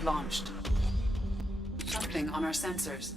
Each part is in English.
payload launched. Something on our sensors.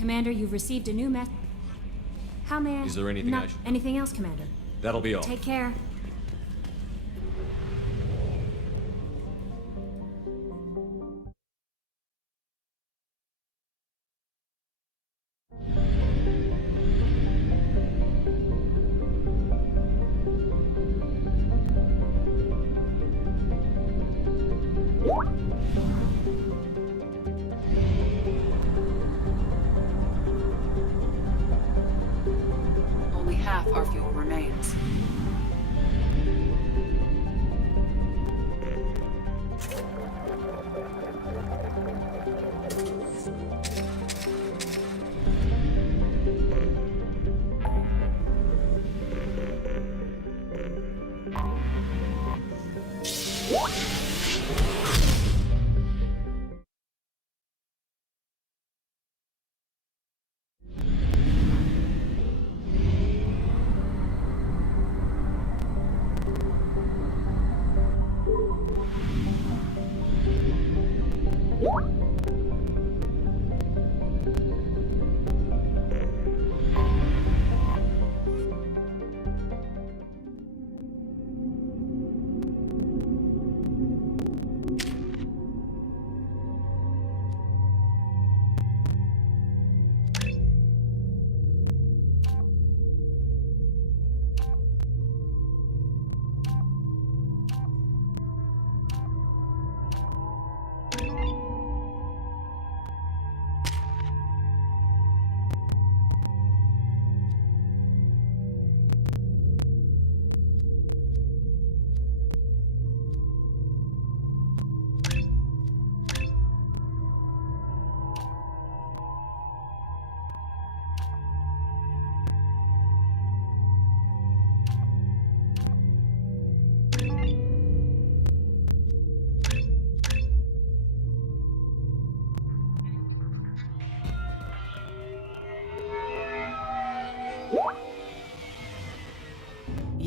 Commander, you've received a new message. How may I... Is there anything Not I should... anything else, Commander. That'll be all. Take care. Only half our fuel remains.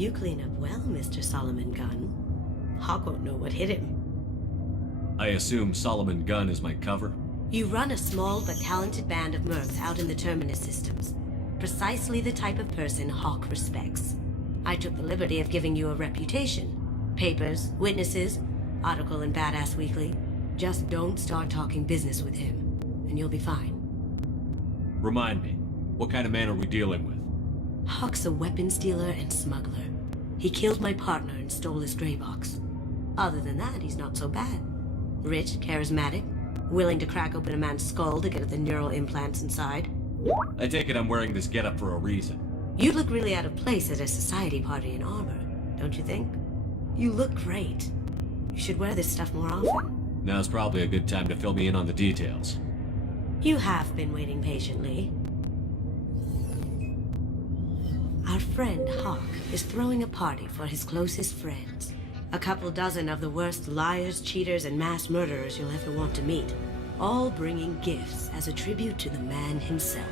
You clean up well, Mr. Solomon Gunn. Hawk won't know what hit him. I assume Solomon Gunn is my cover? You run a small but talented band of mercs out in the Terminus systems. Precisely the type of person Hawk respects. I took the liberty of giving you a reputation. Papers, witnesses, article in Badass Weekly. Just don't start talking business with him, and you'll be fine. Remind me, what kind of man are we dealing with? Hawk's a weapons dealer and smuggler. He killed my partner and stole his gray box. Other than that, he's not so bad. Rich, charismatic, willing to crack open a man's skull to get at the neural implants inside. I take it I'm wearing this getup for a reason. You look really out of place at a society party in armor, don't you think? You look great. You should wear this stuff more often. Now's probably a good time to fill me in on the details. You have been waiting patiently. Our friend Hawk is throwing a party for his closest friends. A couple dozen of the worst liars, cheaters, and mass murderers you'll ever want to meet. All bringing gifts as a tribute to the man himself.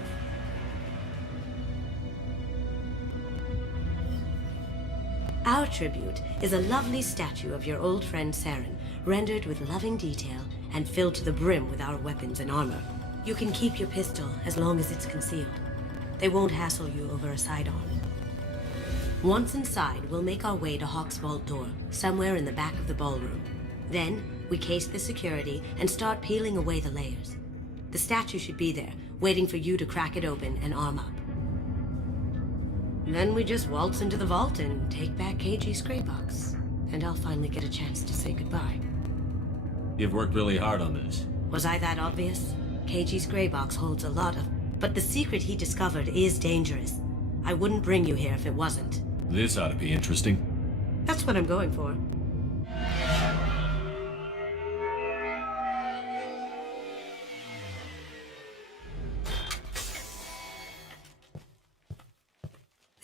Our tribute is a lovely statue of your old friend Saren, rendered with loving detail and filled to the brim with our weapons and armor. You can keep your pistol as long as it's concealed. They won't hassle you over a sidearm. Once inside, we'll make our way to Hawk's vault door, somewhere in the back of the ballroom. Then, we case the security and start peeling away the layers. The statue should be there, waiting for you to crack it open and arm up. Then we just waltz into the vault and take back KG's gray box. And I'll finally get a chance to say goodbye. You've worked really hard on this. Was I that obvious? KG's gray box holds a lot of... But the secret he discovered is dangerous. I wouldn't bring you here if it wasn't. This ought to be interesting. That's what I'm going for.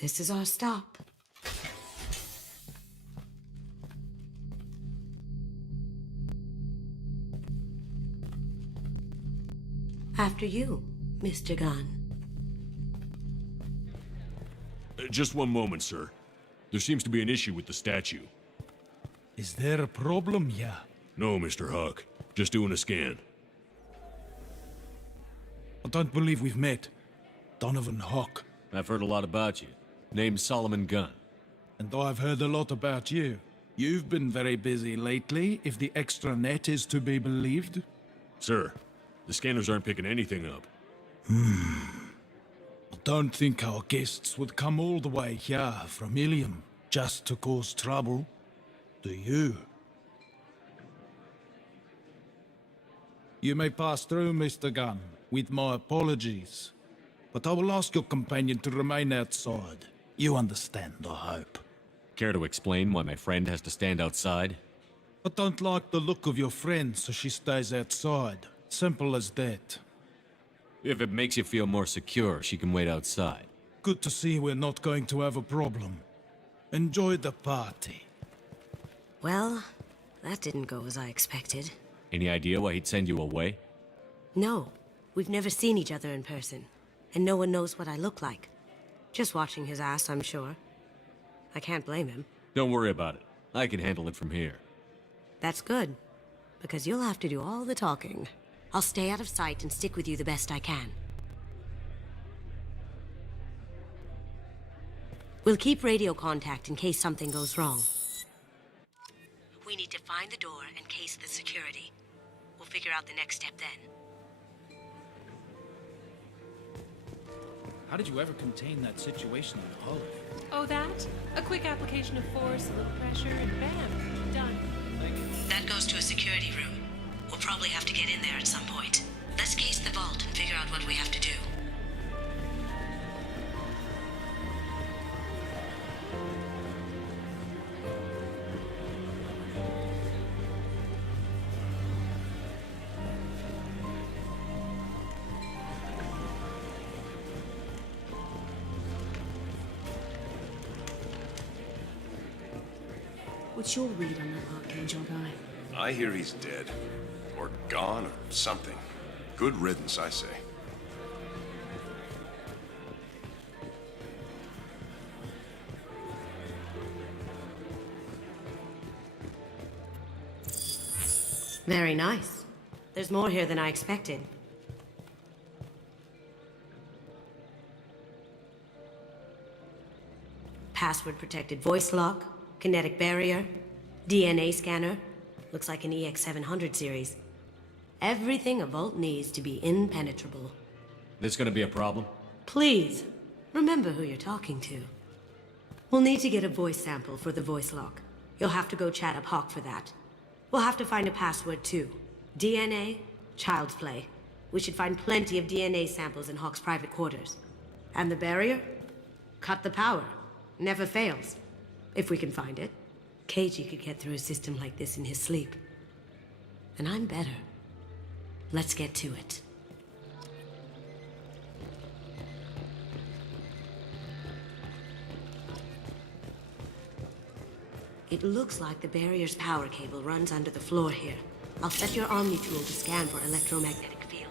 This is our stop. After you, Mr. Gunn. Just one moment, sir. There seems to be an issue with the statue. Is there a problem? Yeah. No, Mr. Huck. Just doing a scan. I don't believe we've met. Donovan Hawk. I've heard a lot about you. Name's Solomon Gunn. And I've heard a lot about you. You've been very busy lately, if the extranet is to be believed. Sir, the scanners aren't picking anything up. I don't think our guests would come all the way here from Ilium just to cause trouble. Do you? You may pass through, Mr. Gunn, with my apologies. But I will ask your companion to remain outside. You understand, I hope. Care to explain why my friend has to stand outside? I don't like the look of your friend, so she stays outside. Simple as that. If it makes you feel more secure, she can wait outside. Good to see we're not going to have a problem. Enjoy the party. Well, that didn't go as I expected. Any idea why he'd send you away? No, we've never seen each other in person, and no one knows what I look like. Just watching his ass, I'm sure. I can't blame him. Don't worry about it. I can handle it from here. That's good, because you'll have to do all the talking. I'll stay out of sight and stick with you the best I can. We'll keep radio contact in case something goes wrong. We need to find the door and case the security. We'll figure out the next step then. How did you ever contain that situation in Holland? Oh, that? A quick application of force, a little pressure, and bam, done. That goes to a security room. We'll probably have to get in there at some point. Let's case the vault and figure out what we have to do. What's your read on that Archangel guy? I hear he's dead. Or gone, or something. Good riddance, I say. Very nice. There's more here than I expected. Password-protected voice lock, kinetic barrier, DNA scanner. Looks like an EX700 series. Everything a vault needs to be impenetrable. This gonna be a problem? Please, remember who you're talking to. We'll need to get a voice sample for the voice lock. You'll have to go chat up Hawk for that. We'll have to find a password too. DNA, child's play. We should find plenty of DNA samples in Hawk's private quarters. And the barrier? Cut the power. Never fails. If we can find it. KG could get through a system like this in his sleep. And I'm better. Let's get to it. It looks like the barrier's power cable runs under the floor here. I'll set your Omni tool to scan for electromagnetic fields.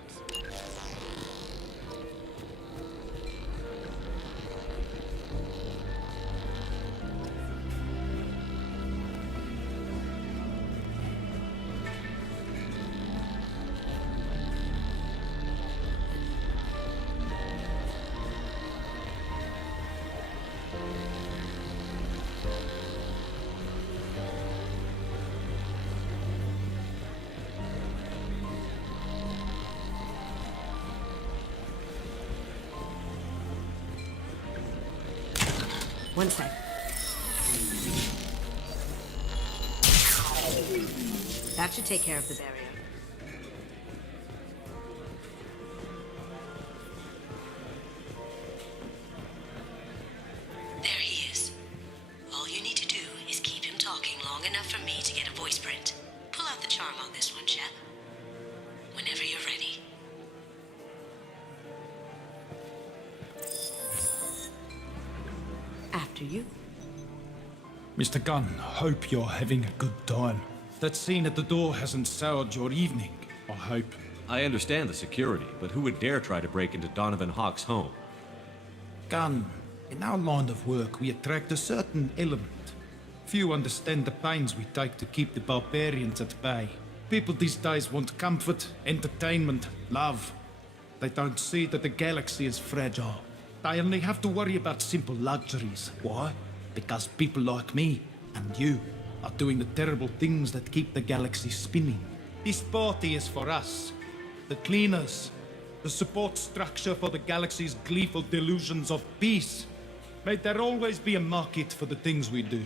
One sec. That should take care of the barrier. There he is. All you need to do is keep him talking long enough for me to get a voice print. Pull out the charm on this one, Shep. Whenever you're ready. After you. Mr. Gunn, hope you're having a good time. That scene at the door hasn't soured your evening, I hope. I understand the security, but who would dare try to break into Donovan Hawk's home? Gunn, in our line of work, we attract a certain element. Few understand the pains we take to keep the barbarians at bay. People these days want comfort, entertainment, love. They don't see that the galaxy is fragile. They only have to worry about simple luxuries. Why? Because people like me and you are doing the terrible things that keep the galaxy spinning. This party is for us, the cleaners, the support structure for the galaxy's gleeful delusions of peace. May there always be a market for the things we do.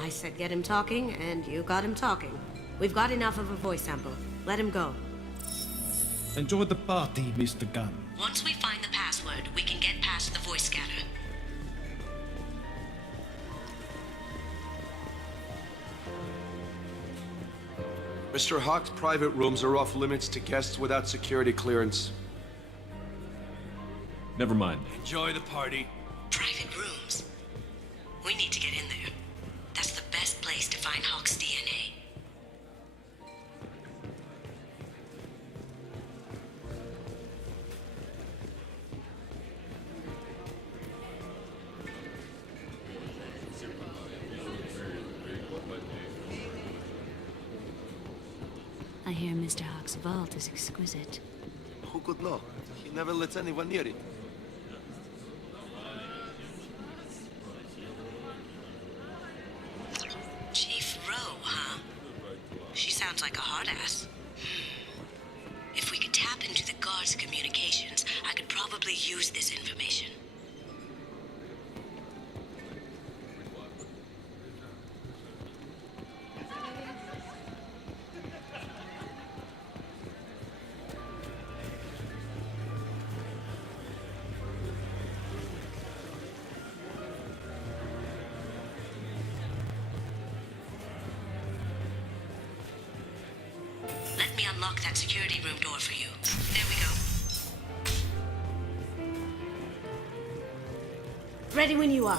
I said get him talking, and you got him talking. We've got enough of a voice sample. Let him go. Enjoy the party, Mr. Gunn. Once we find the password, we can get past the voice scanner. Mr. Hawk's private rooms are off limits to guests without security clearance. Never mind. Enjoy the party. Private rooms. We need to get in there. That's the best place to find Hawk's DNA. I hear Mr. Hawk's vault is exquisite. Who could know? He never lets anyone near it. Chief Rowe, huh? She sounds like a hard ass. If we could tap into the guard's communications, I could probably use this information. Let me unlock that security room door for you. There we go. Ready when you are.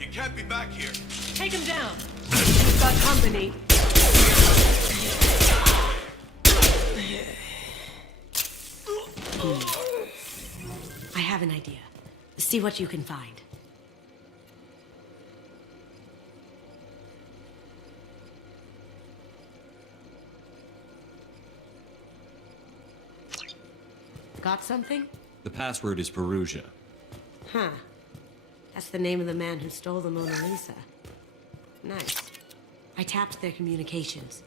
You can't be back here. Take him down. We've got company. I have an idea. See what you can find. Got something? The password is Perugia. Huh. That's the name of the man who stole the Mona Lisa. Nice. I tapped their communications.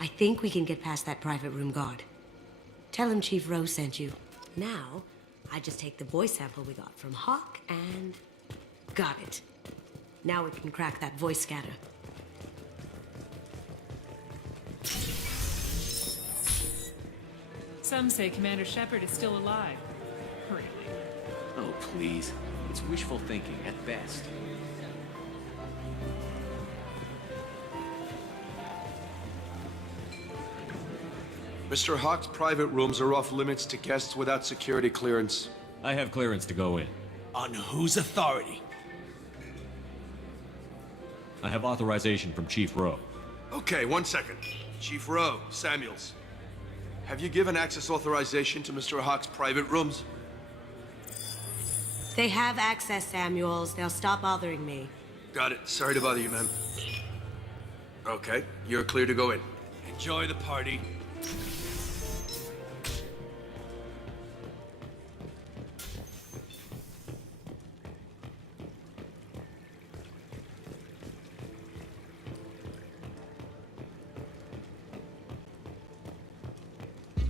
I think we can get past that private room guard. Tell him Chief Rowe sent you. Now, I just take the voice sample we got from Hawk and... got it. Now we can crack that voice scatter. Some say Commander Shepard is still alive. Really? Oh, please. It's wishful thinking at best. Mr. Hawk's private rooms are off limits to guests without security clearance. I have clearance to go in. On whose authority? I have authorization from Chief Rowe. Okay, 1 second. Chief Rowe, Samuels. Have you given access authorization to Mr. Hawk's private rooms? They have access, Samuels. They'll stop bothering me. Got it. Sorry to bother you, ma'am. Okay, you're clear to go in. Enjoy the party.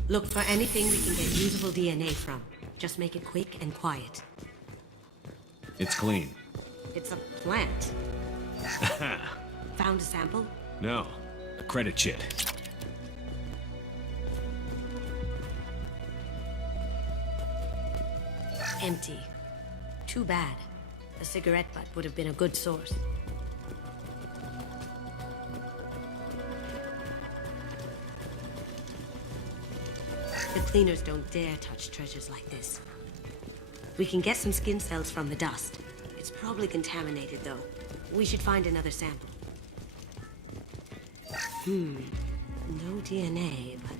Look for anything we can get usable DNA from. Just make it quick and quiet. It's clean. It's a plant. Found a sample? No, a credit chit. Empty. Too bad. A cigarette butt would have been a good source. The cleaners don't dare touch treasures like this. We can get some skin cells from the dust. It's probably contaminated, though. We should find another sample. No DNA, but...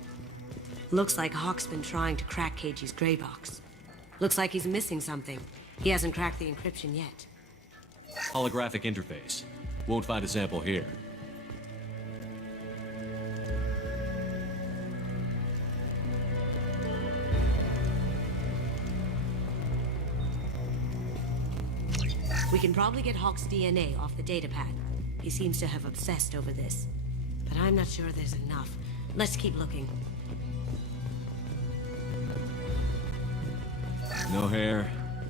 Looks like Hawk's been trying to crack Keiji's gray box. Looks like he's missing something. He hasn't cracked the encryption yet. Holographic interface. Won't find a sample here. We can probably get Hawk's DNA off the datapad. He seems to have obsessed over this. But I'm not sure there's enough. Let's keep looking. No hair,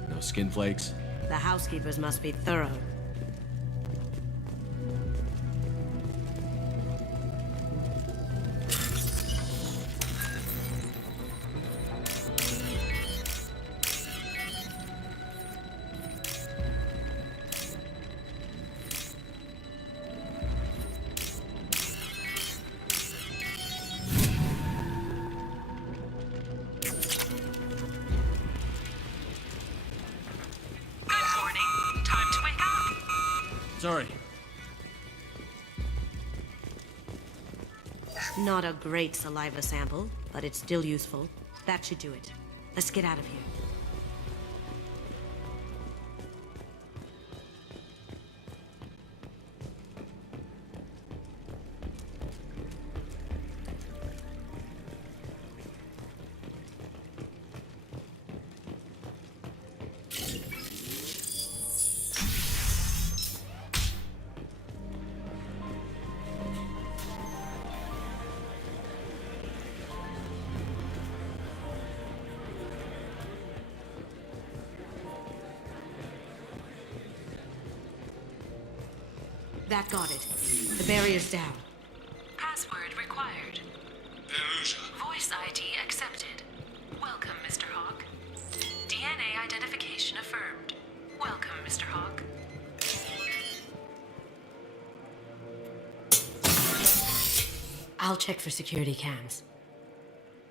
no skin flakes. The housekeepers must be thorough. Sorry. Not a great saliva sample, but it's still useful. That should do it. Let's get out of here. That got it. The barrier's down. Password required. Voice ID accepted. Welcome, Mr. Hawk. DNA identification affirmed. Welcome, Mr. Hawk. I'll check for security cams.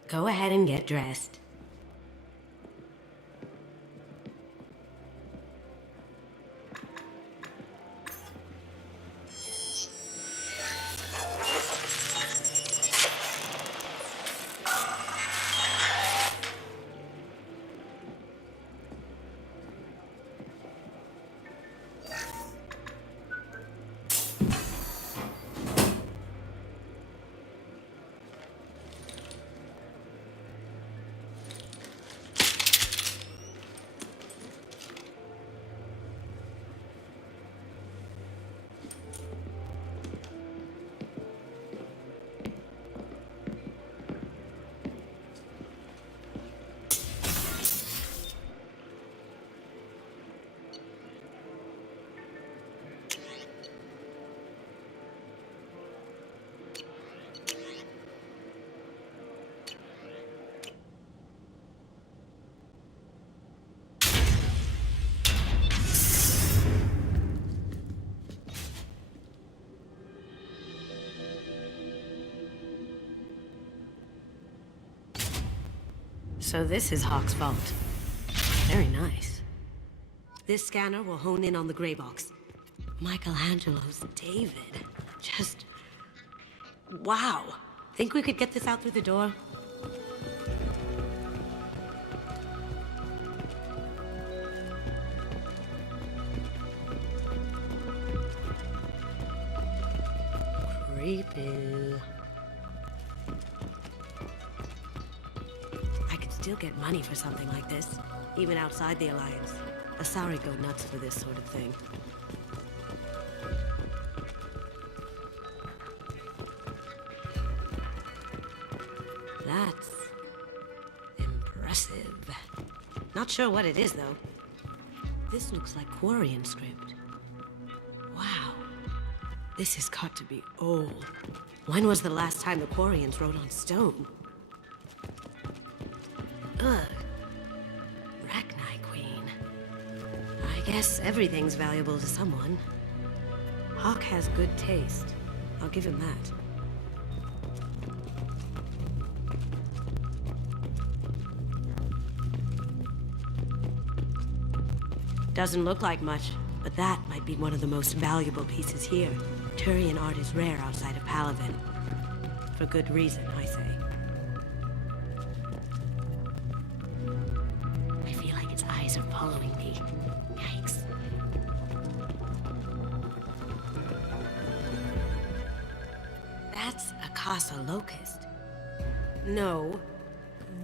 Go ahead and get dressed. So this is Hawk's vault. Very nice. This scanner will hone in on the gray box. Michelangelo's David. Just... wow. Think we could get this out through the door? Creepy. I could still get money for something like this, even outside the Alliance. Asari go nuts for this sort of thing. That's impressive. Not sure what it is, though. This looks like Quarian script. Wow. This has got to be old. When was the last time the Quarians wrote on stone? Ugh. Rachni Queen. I guess everything's valuable to someone. Hawk has good taste. I'll give him that. Doesn't look like much, but that might be one of the most valuable pieces here. Turian art is rare outside of Palavin. For good reason, I say. I feel like its eyes are following me. Yikes. That's a Casa Locust. No,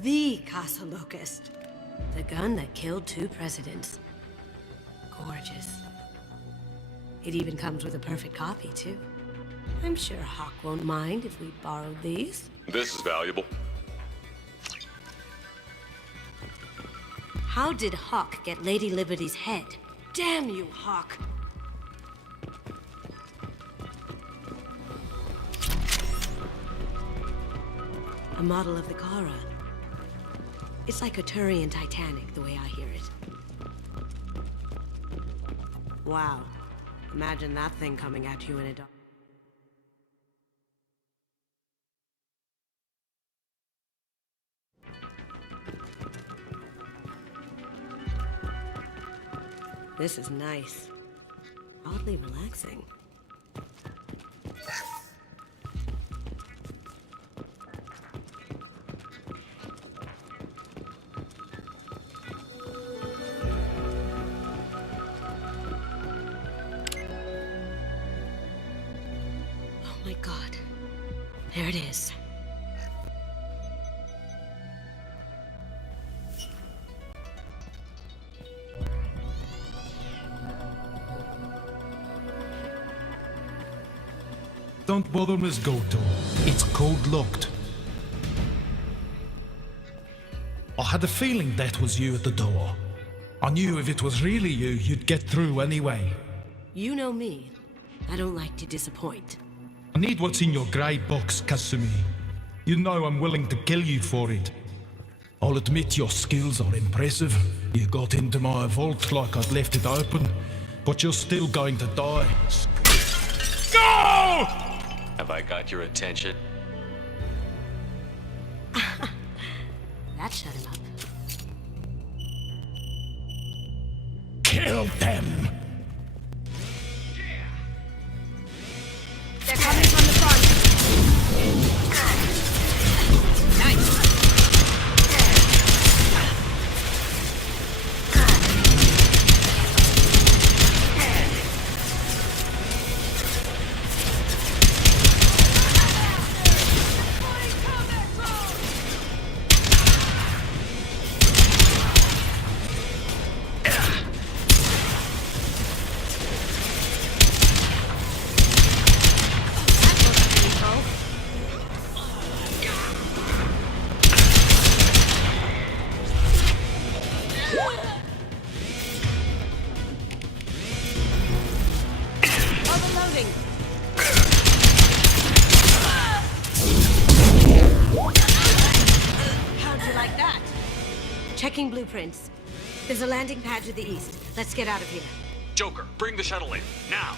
the Casa Locust. The gun that killed 2 presidents. Gorgeous. It even comes with a perfect copy, too. I'm sure Hawk won't mind if we borrowed these. This is valuable. How did Hawk get Lady Liberty's head? Damn you, Hawk! A model of the Kara. It's like a Turian Titanic, the way I hear it. Wow. Imagine that thing coming at you in a dark... This is nice. Oddly relaxing. Oh my God. There it is. Don't bother, Miss Goto. It's code locked. I had a feeling that was you at the door. I knew if it was really you, you'd get through anyway. You know me. I don't like to disappoint. I need what's in your grey box, Kasumi. You know I'm willing to kill you for it. I'll admit your skills are impressive. You got into my vault like I'd left it open, but you're still going to die. Go! Have I got your attention? That shut him up. Kill them! They're coming from the front. Nice. Overloading. How'd you like that? Checking blueprints. There's a landing pad to the east. Let's get out of here. Joker, bring the shuttle in, now!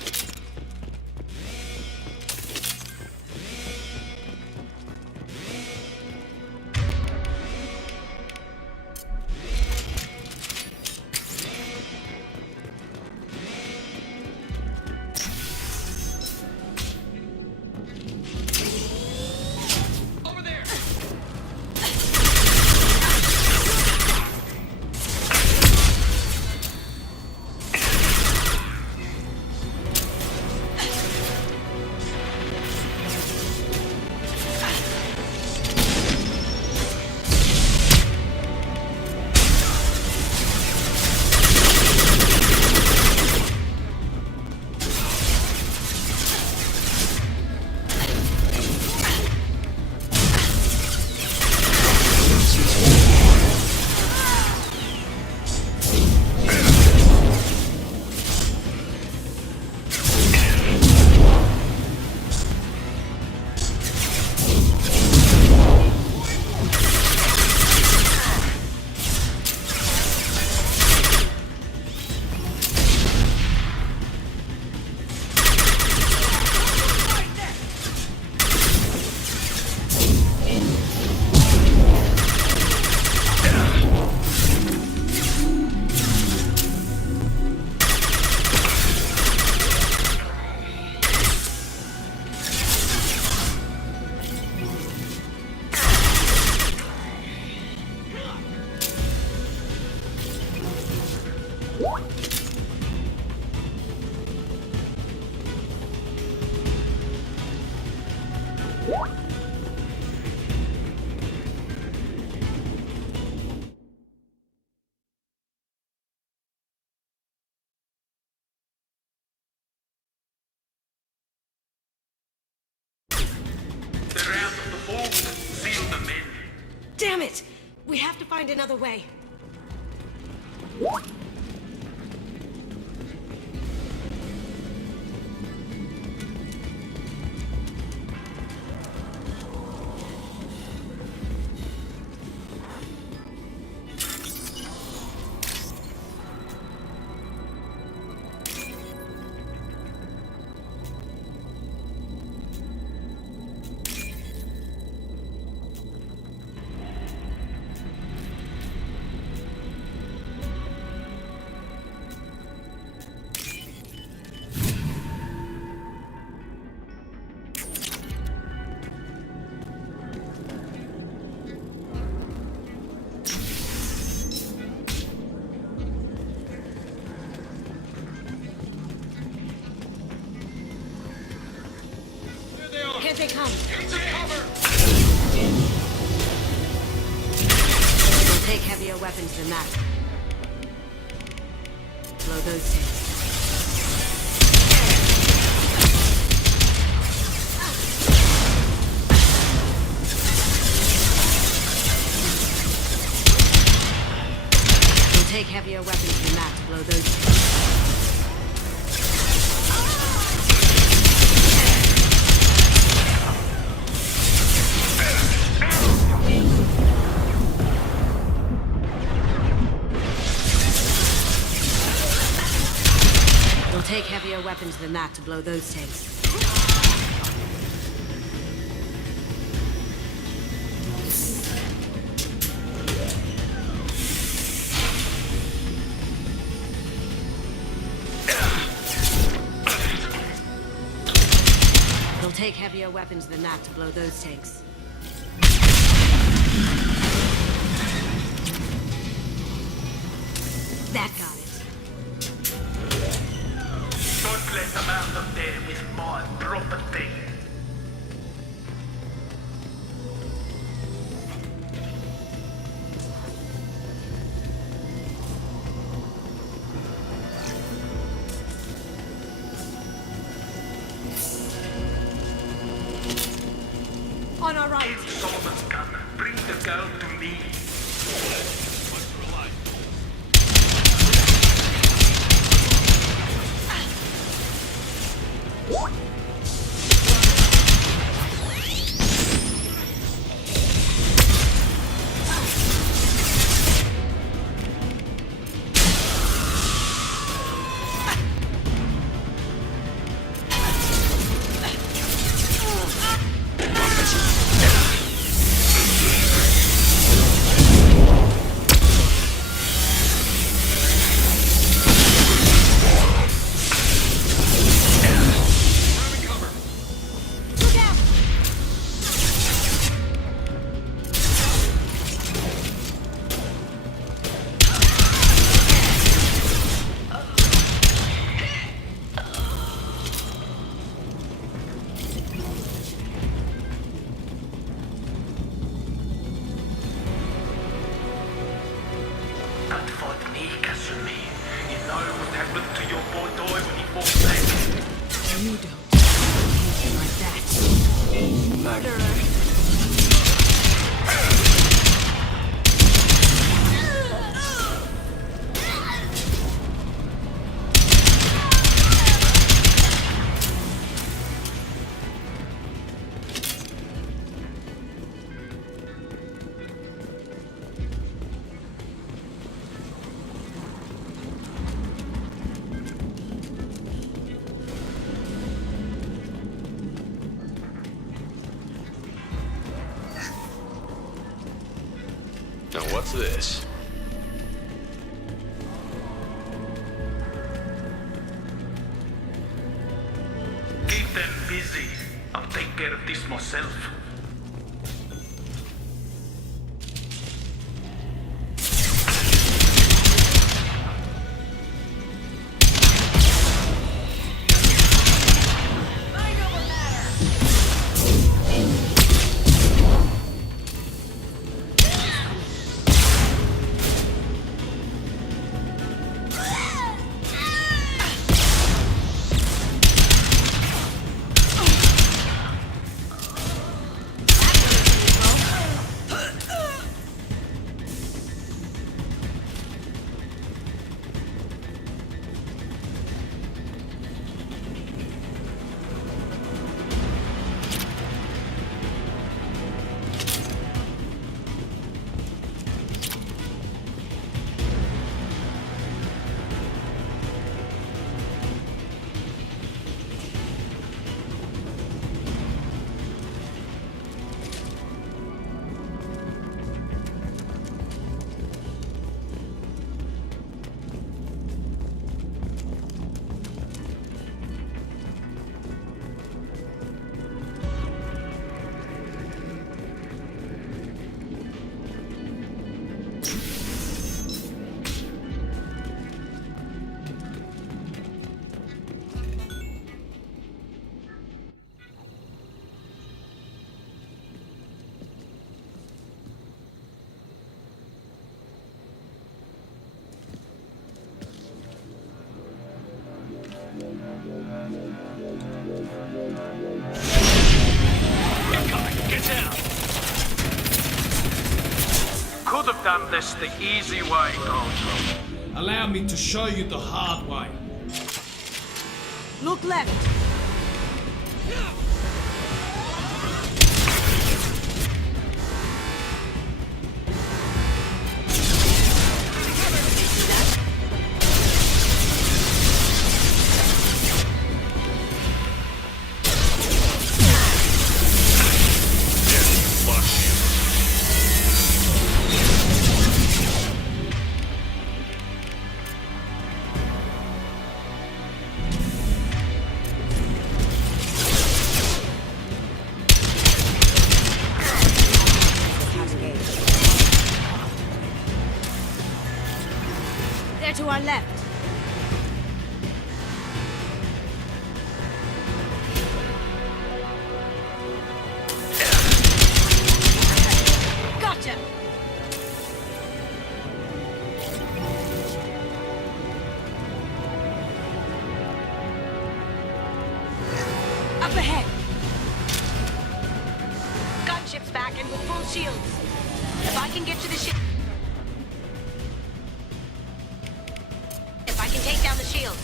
Damn it! We have to find another way. Here they come. We'll take heavier weapons than that. Blow those things. We'll take heavier weapons than that to blow those things. Take heavier weapons than that to blow those tanks. They'll take heavier weapons than that to blow those tanks. That got it. Don't let them out of there with my property. On our right. Get Solomon's gun. Bring the girl to me. You don't behave like that. Murderer. Now what's this? Keep them busy. I'll take care of this myself. everyone this the easy way, Dojo. Allow me to show you the hard way. Look left. There to our left. Gotcha! Up ahead! Gunship's back and with full shields. If I can get to the ship... I can take down the shield.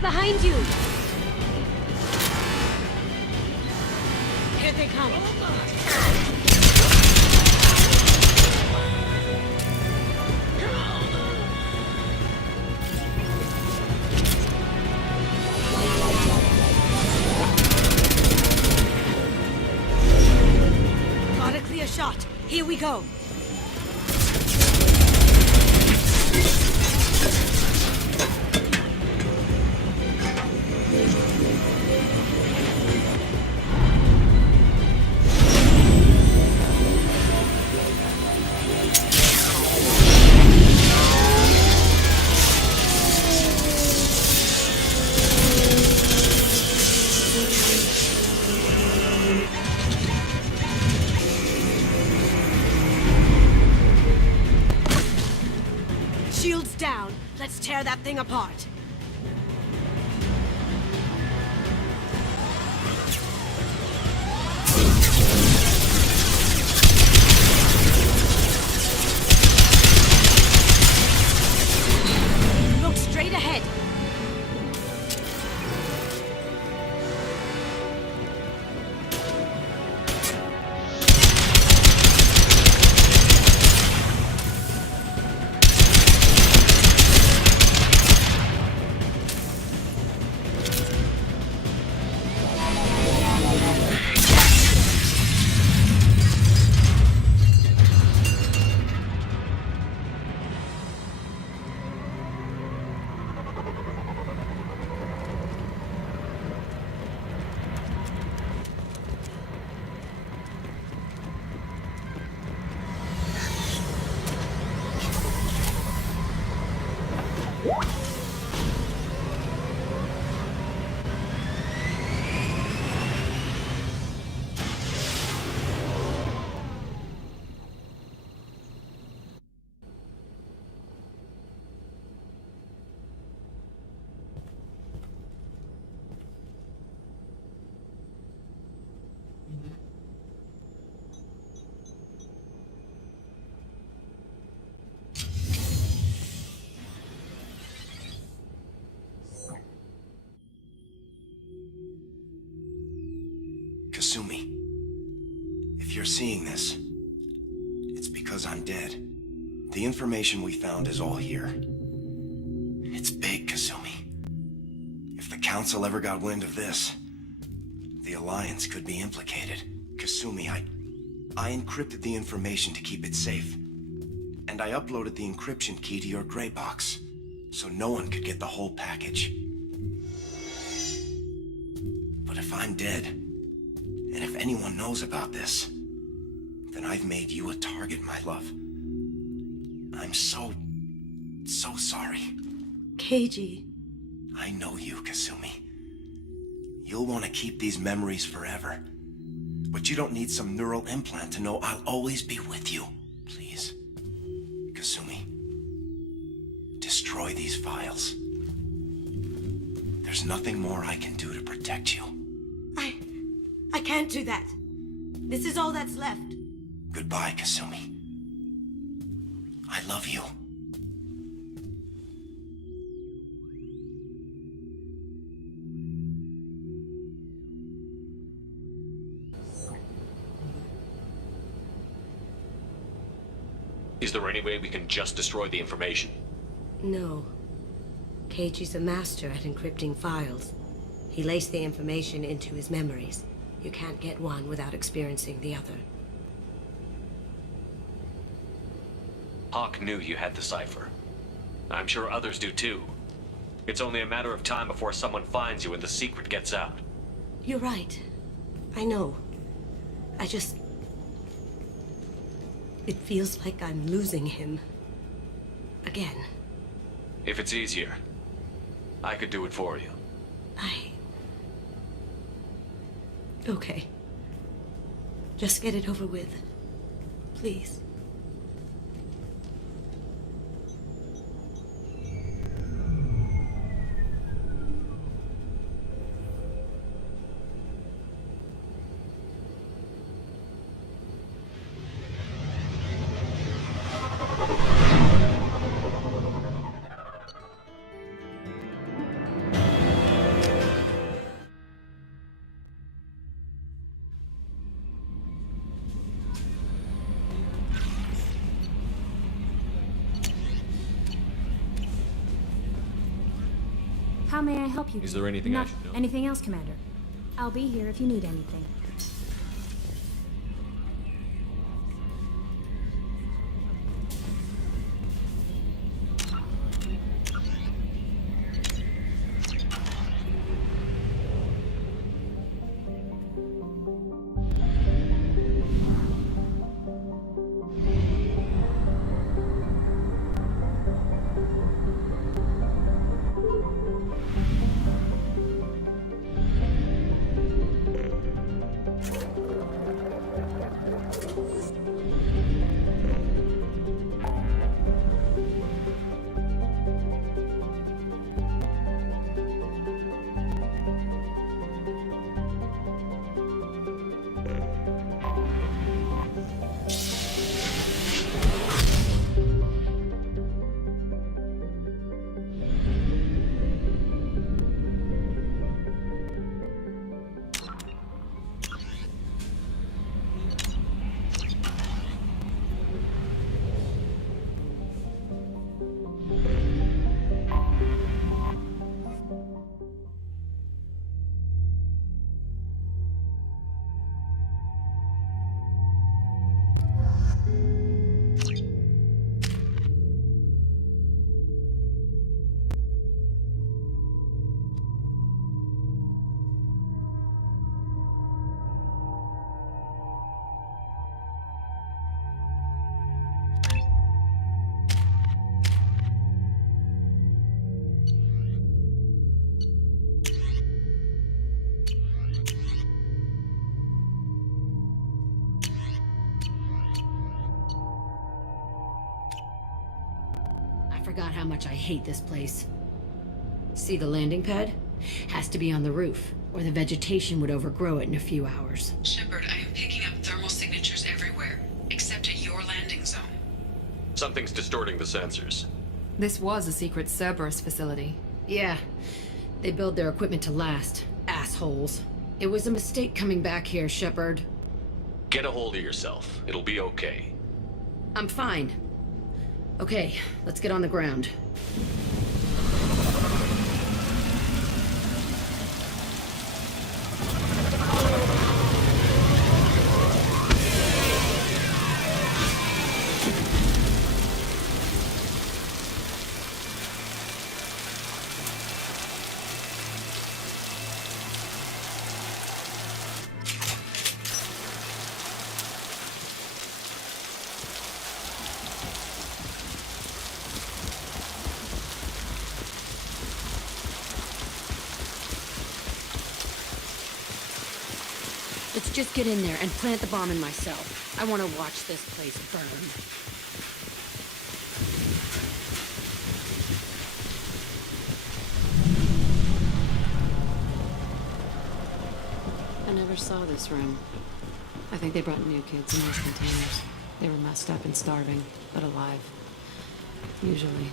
Behind you! Here they come. Got a clear shot. Here we go. Shields down. Let's tear that thing apart. Look straight ahead. Kasumi, if you're seeing this, it's because I'm dead. The information we found is all here. It's big, Kasumi. If the Council ever got wind of this, the Alliance could be implicated. Kasumi, I encrypted the information to keep it safe. And I uploaded the encryption key to your gray box, so no one could get the whole package. But if I'm dead, and if anyone knows about this, then I've made you a target, my love. I'm so sorry. Keiji. I know you, Kasumi. You'll want to keep these memories forever. But you don't need some neural implant to know I'll always be with you. Please. Kasumi. Destroy these files. There's nothing more I can do to protect you. I can't do that. This is all that's left. Goodbye, Kasumi. I love you. Is there any way we can just destroy the information? No. Keiji's a master at encrypting files. He laced the information into his memories. You can't get one without experiencing the other. Hawk knew you had the cipher. I'm sure others do too. It's only a matter of time before someone finds you and the secret gets out. You're right. I know. It feels like I'm losing him. Again. If it's easier, I could do it for you. Okay. Just get it over with. Please. How may I help you? Is there anything I Not should know? anything else, Commander. I'll be here if you need anything. I forgot how much I hate this place. See the landing pad? Has to be on the roof, or the vegetation would overgrow it in a few hours. Shepard, I am picking up thermal signatures everywhere, except at your landing zone. Something's distorting the sensors. This was a secret Cerberus facility. Yeah, they build their equipment to last. Assholes. It was a mistake coming back here, Shepard. Get a hold of yourself. It'll be okay. I'm fine. Okay, let's get on the ground. just get in there and plant the bomb in myself. I want to watch this place burn. I never saw this room. I think they brought new kids in those containers. They were messed up and starving, but alive. Usually.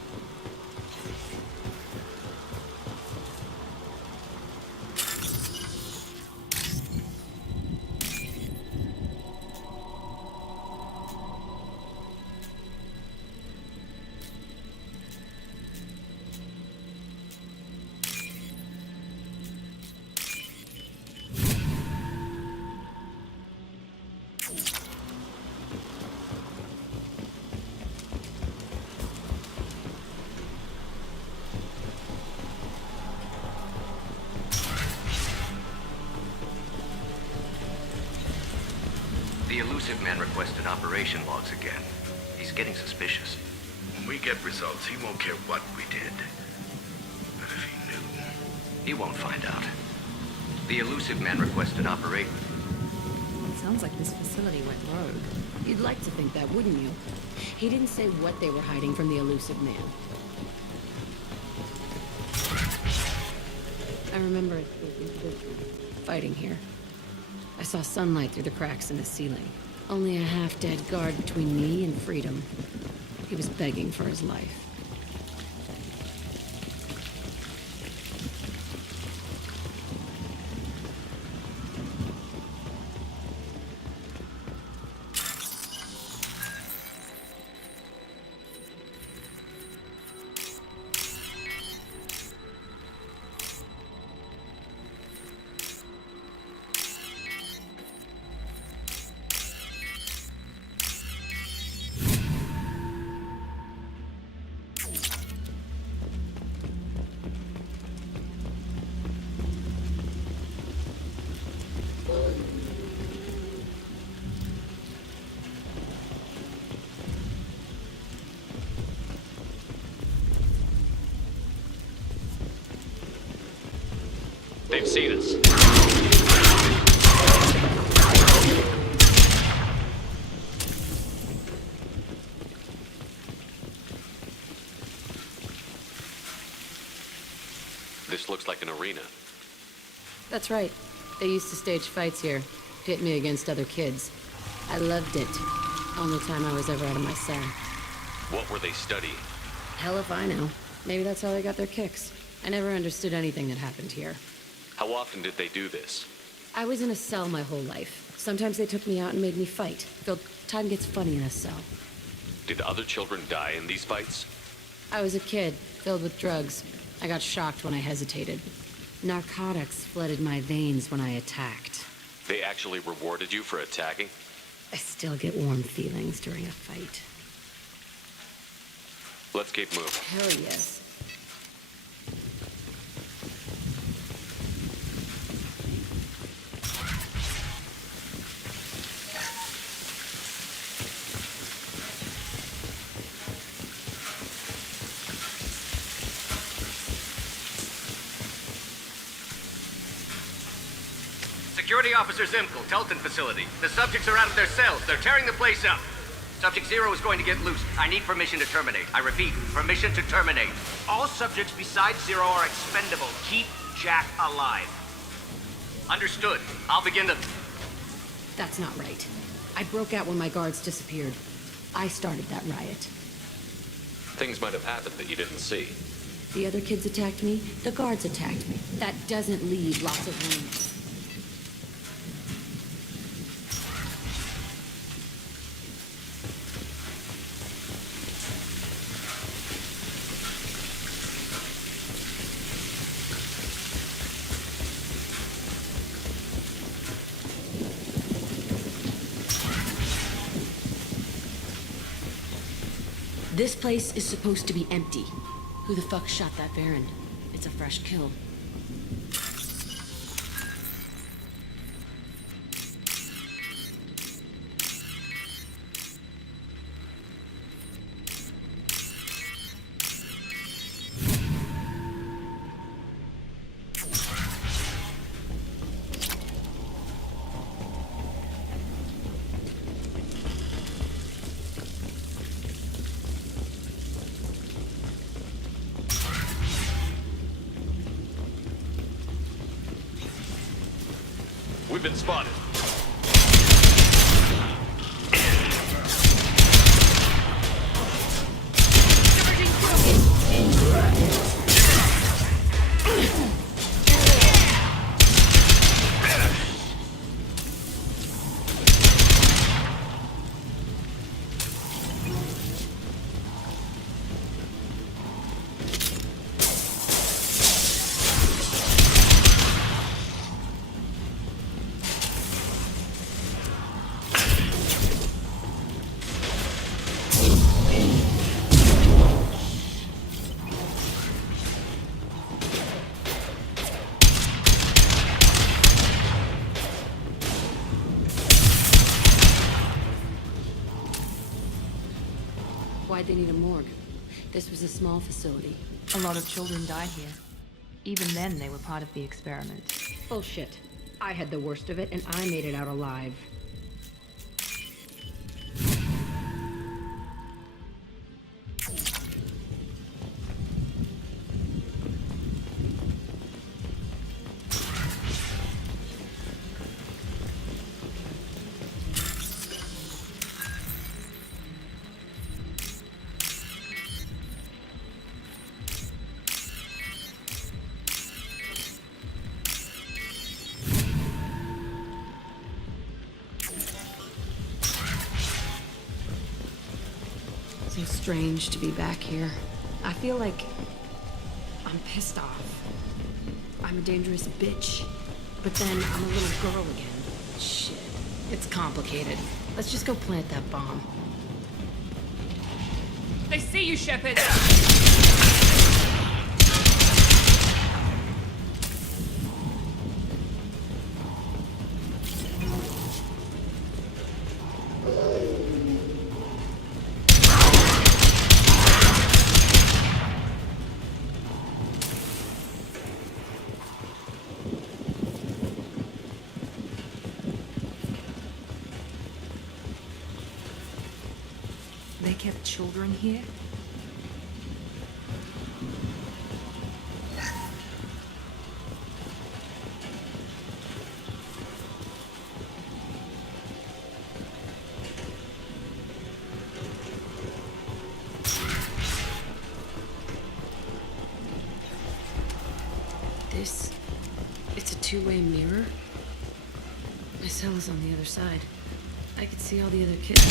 The elusive man requested operation logs again. He's getting suspicious. When we get results, he won't care what we did. But if he knew... He won't find out. The elusive man requested operation... It sounds like this facility went rogue. You'd like to think that, wouldn't you? He didn't say what they were hiding from the elusive man. I remember fighting here. I saw sunlight through the cracks in the ceiling. Only a half-dead guard between me and freedom. He was begging for his life. They've seen us. This looks like an arena. That's right. They used to stage fights here. Pit me against other kids. I loved it. Only time I was ever out of my cell. What were they studying? Hell if I know. Maybe that's how they got their kicks. I never understood anything that happened here. How often did they do this? I was in a cell my whole life. Sometimes they took me out and made me fight. Though time gets funny in a cell. Did other children die in these fights? I was a kid, filled with drugs. I got shocked when I hesitated. Narcotics flooded my veins when I attacked. They actually rewarded you for attacking? I still get warm feelings during a fight. Let's keep moving. Hell yes. Security Officer Zimkel, Telton facility. The subjects are out of their cells. They're tearing the place up. Subject 0 is going to get loose. I need permission to terminate. I repeat, permission to terminate. All subjects besides 0 are expendable. Keep Jack alive. Understood. I'll begin the... That's not right. I broke out when my guards disappeared. I started that riot. Things might have happened that you didn't see. The other kids attacked me. The guards attacked me. That doesn't leave lots of room. This place is supposed to be empty. Who the fuck shot that Baron? It's a fresh kill. We've been spotted. Why'd they need a morgue? This was a small facility. A lot of children died here. Even then, they were part of the experiment. Bullshit. I had the worst of it, and I made it out alive. So strange to be back here. I feel like I'm pissed off. I'm a dangerous bitch. But then I'm a little girl again. Shit. It's complicated. Let's just go plant that bomb. They see you, Shepard! They kept children here? It's a two-way mirror. My cell is on the other side. I could see all the other kids.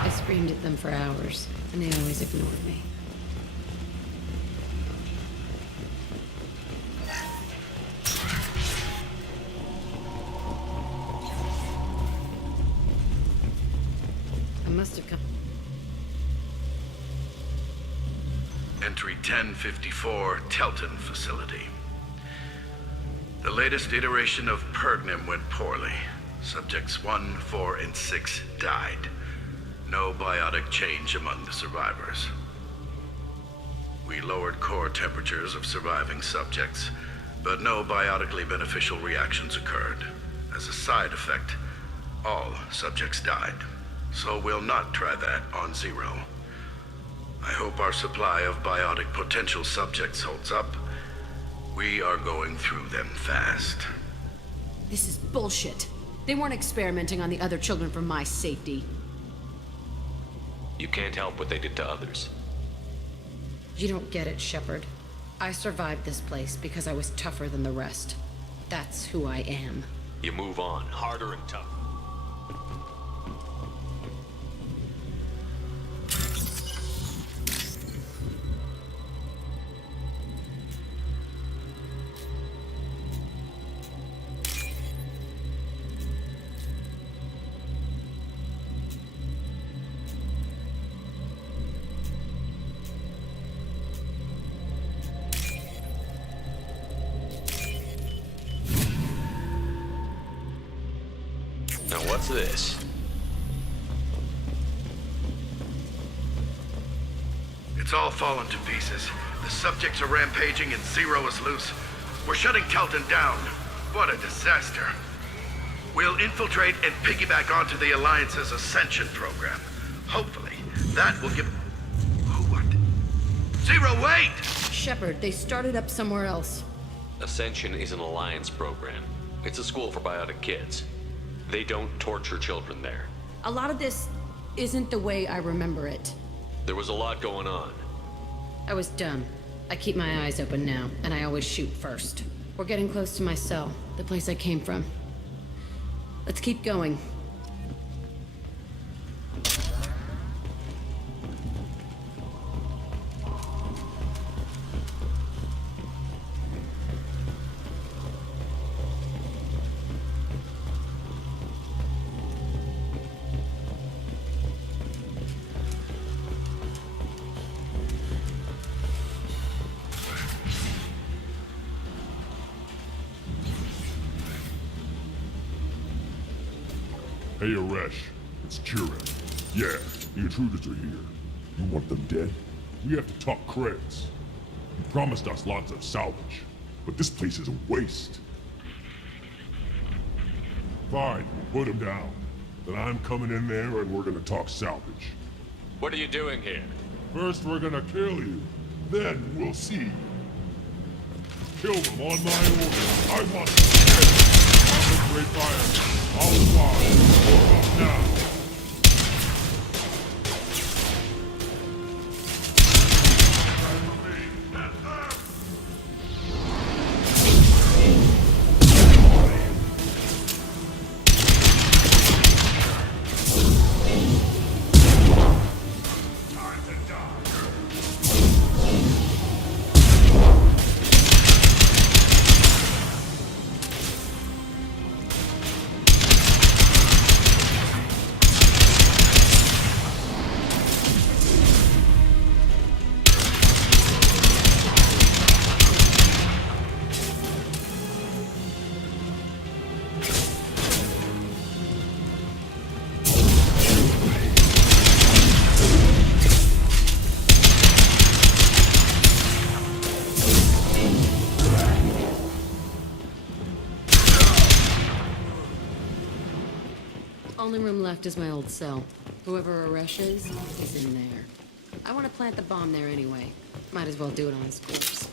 I screamed at them for hours, and they always ignored me. I must have come. Entry 1054, Telton facility. The latest iteration of Pergnim went poorly. Subjects 1, 4, and 6 died. No biotic change among the survivors. We lowered core temperatures of surviving subjects, but no biotically beneficial reactions occurred. As a side effect, all subjects died. So we'll not try that on Zero. I hope our supply of biotic potential subjects holds up. We are going through them fast. This is bullshit. They weren't experimenting on the other children for my safety. You can't help what they did to others. You don't get it, Shepard. I survived this place because I was tougher than the rest. That's who I am. You move on, harder and tougher. Now what's this? It's all fallen to pieces. The subjects are rampaging and Zero is loose. We're shutting Telton down. What a disaster. We'll infiltrate and piggyback onto the Alliance's Ascension program. Hopefully, that will give... What? Zero, wait! Shepard, they started up somewhere else. Ascension is an Alliance program. It's a school for biotic kids. They don't torture children there. A lot of this isn't the way I remember it. There was a lot going on. I was dumb. I keep my eyes open now, and I always shoot first. We're getting close to my cell, the place I came from. Let's keep going. Hey, Aresh. It's Kieran. Yeah, the intruders are here. You want them dead? We have to talk credits. You promised us lots of salvage, but this place is a waste. Fine, we'll put them down. Then I'm coming in there and we're gonna talk salvage. What are you doing here? First we're gonna kill you, then we'll see. Kill them on my order. I want them dead. Concentrate fire. I'll fly. Form up now. Only room left is my old cell. Whoever Aresh is in there. I want to plant the bomb there anyway. Might as well do it on his corpse.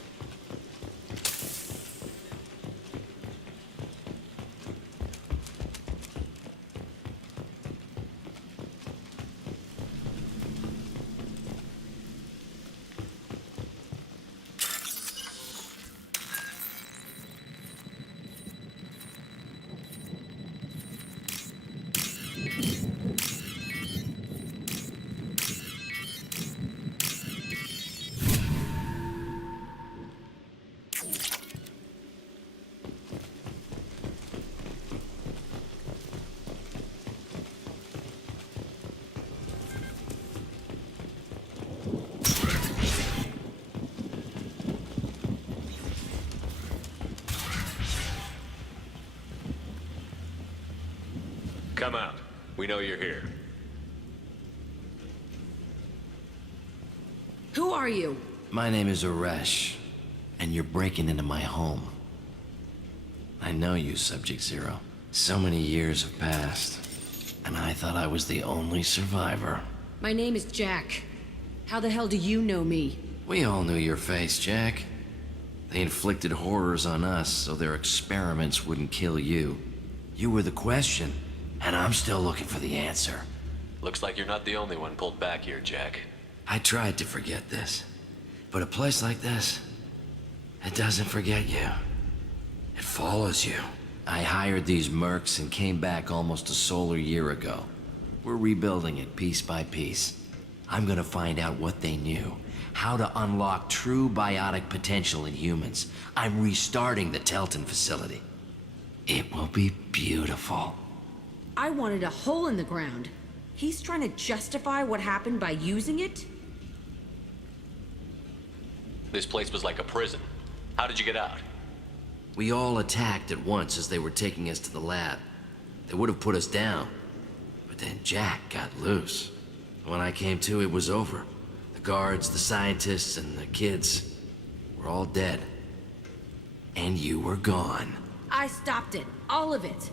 Come out. We know you're here. Who are you? My name is Aresh, and you're breaking into my home. I know you, Subject Zero. So many years have passed, and I thought I was the only survivor. My name is Jack. How the hell do you know me? We all knew your face, Jack. They inflicted horrors on us so their experiments wouldn't kill you. You were the question, and I'm still looking for the answer. Looks like you're not the only one pulled back here, Jack. I tried to forget this, but a place like this, it doesn't forget you. It follows you. I hired these mercs and came back almost a solar year ago. We're rebuilding it piece by piece. I'm gonna find out what they knew, how to unlock true biotic potential in humans. I'm restarting the Telton facility. It will be beautiful. I wanted a hole in the ground. He's trying to justify what happened by using it? This place was like a prison. How did you get out? We all attacked at once as they were taking us to the lab. They would have put us down. But then Jack got loose. When I came to, it was over. The guards, the scientists, and the kids were all dead. And you were gone. I stopped it. All of it.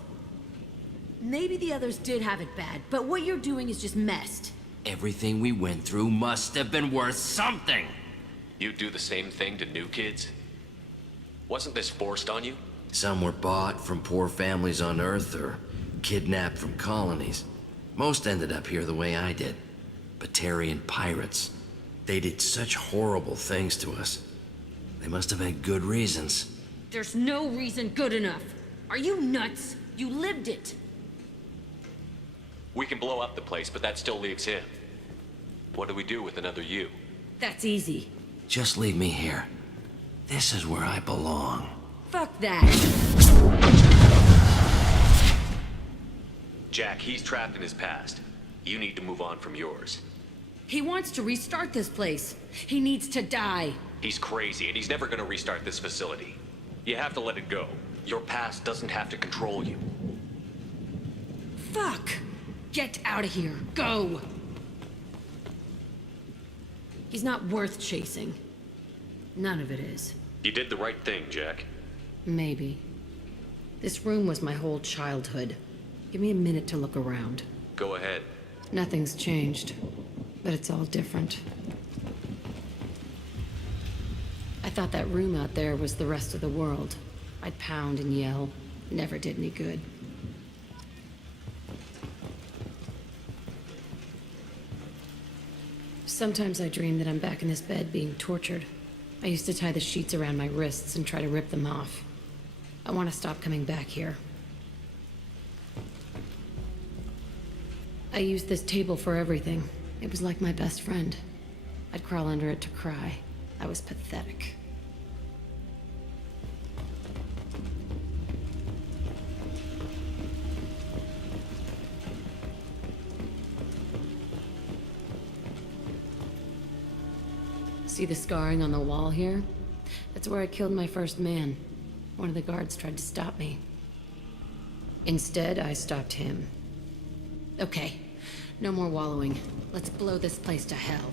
Maybe the others did have it bad, but what you're doing is just messed. Everything we went through must have been worth something. You do the same thing to new kids? Wasn't this forced on you? Some were bought from poor families on Earth or kidnapped from colonies. Most ended up here the way I did. Batarian pirates. They did such horrible things to us. They must have had good reasons. There's no reason good enough. Are you nuts? You lived it. We can blow up the place, but that still leaves him. What do we do with another you? That's easy. Just leave me here. This is where I belong. Fuck that. Jack, he's trapped in his past. You need to move on from yours. He wants to restart this place. He needs to die. He's crazy, and he's never gonna restart this facility. You have to let it go. Your past doesn't have to control you. Fuck! Get out of here. Go! He's not worth chasing. None of it is. You did the right thing, Jack. Maybe. This room was my whole childhood. Give me a minute to look around. Go ahead. Nothing's changed, but it's all different. I thought that room out there was the rest of the world. I'd pound and yell. Never did any good. Sometimes I dream that I'm back in this bed being tortured. I used to tie the sheets around my wrists and try to rip them off. I want to stop coming back here. I used this table for everything. It was like my best friend. I'd crawl under it to cry. I was pathetic. See the scarring on the wall here? That's where I killed my first man. One of the guards tried to stop me. Instead, I stopped him. Okay, no more wallowing. Let's blow this place to hell.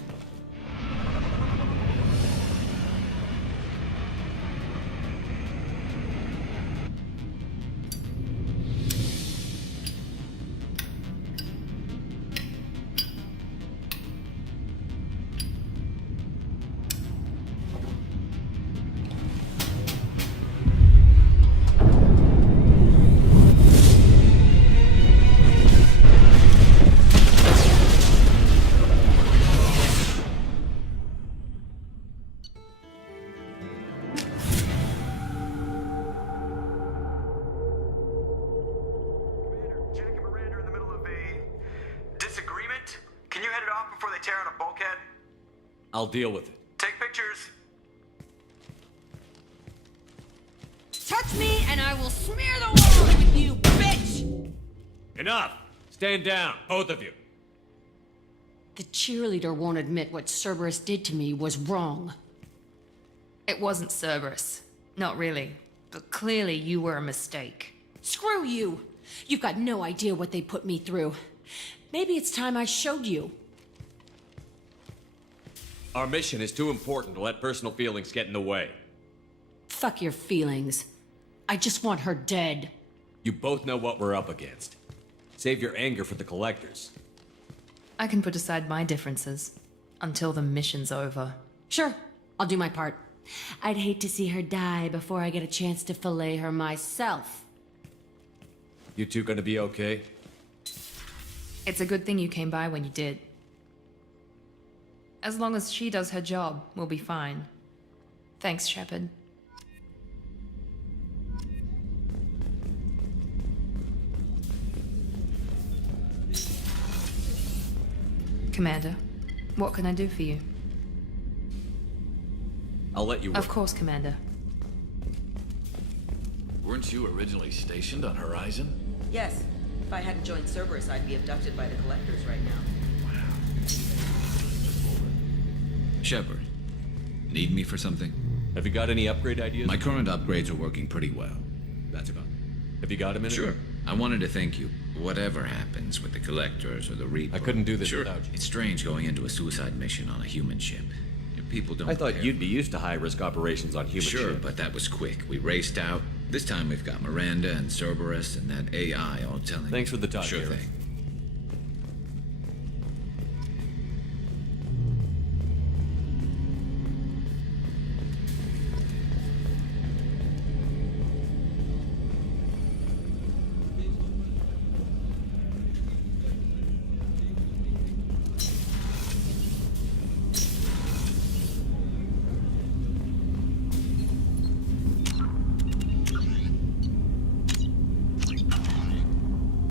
I'll deal with it. Take pictures. Touch me and I will smear the walls with you, bitch! Enough! Stand down, both of you. The cheerleader won't admit what Cerberus did to me was wrong. It wasn't Cerberus. Not really. But clearly you were a mistake. Screw you! You've got no idea what they put me through. Maybe it's time I showed you. Our mission is too important to let personal feelings get in the way. Fuck your feelings. I just want her dead. You both know what we're up against. Save your anger for the collectors. I can put aside my differences until the mission's over. Sure, I'll do my part. I'd hate to see her die before I get a chance to fillet her myself. You two gonna be okay? It's a good thing you came by when you did. As long as she does her job, we'll be fine. Thanks, Shepard. Commander, what can I do for you? I'll let you work. Of course, Commander. Weren't you originally stationed on Horizon? Yes. If I hadn't joined Cerberus, I'd be abducted by the collectors right now. Shepard, need me for something? Have you got any upgrade ideas? My current upgrades are working pretty well. That's about it. Have you got a minute? Sure. I wanted to thank you. Whatever happens with the collectors or the Reaper... I couldn't do this sure. without you. It's strange going into a suicide mission on a human ship. People don't... I thought you'd be used to high-risk operations on human Sure, ships. but that was quick. We raced out. This time we've got Miranda and Cerberus and that AI all telling... Thanks for the talk, Sure Gareth. thing.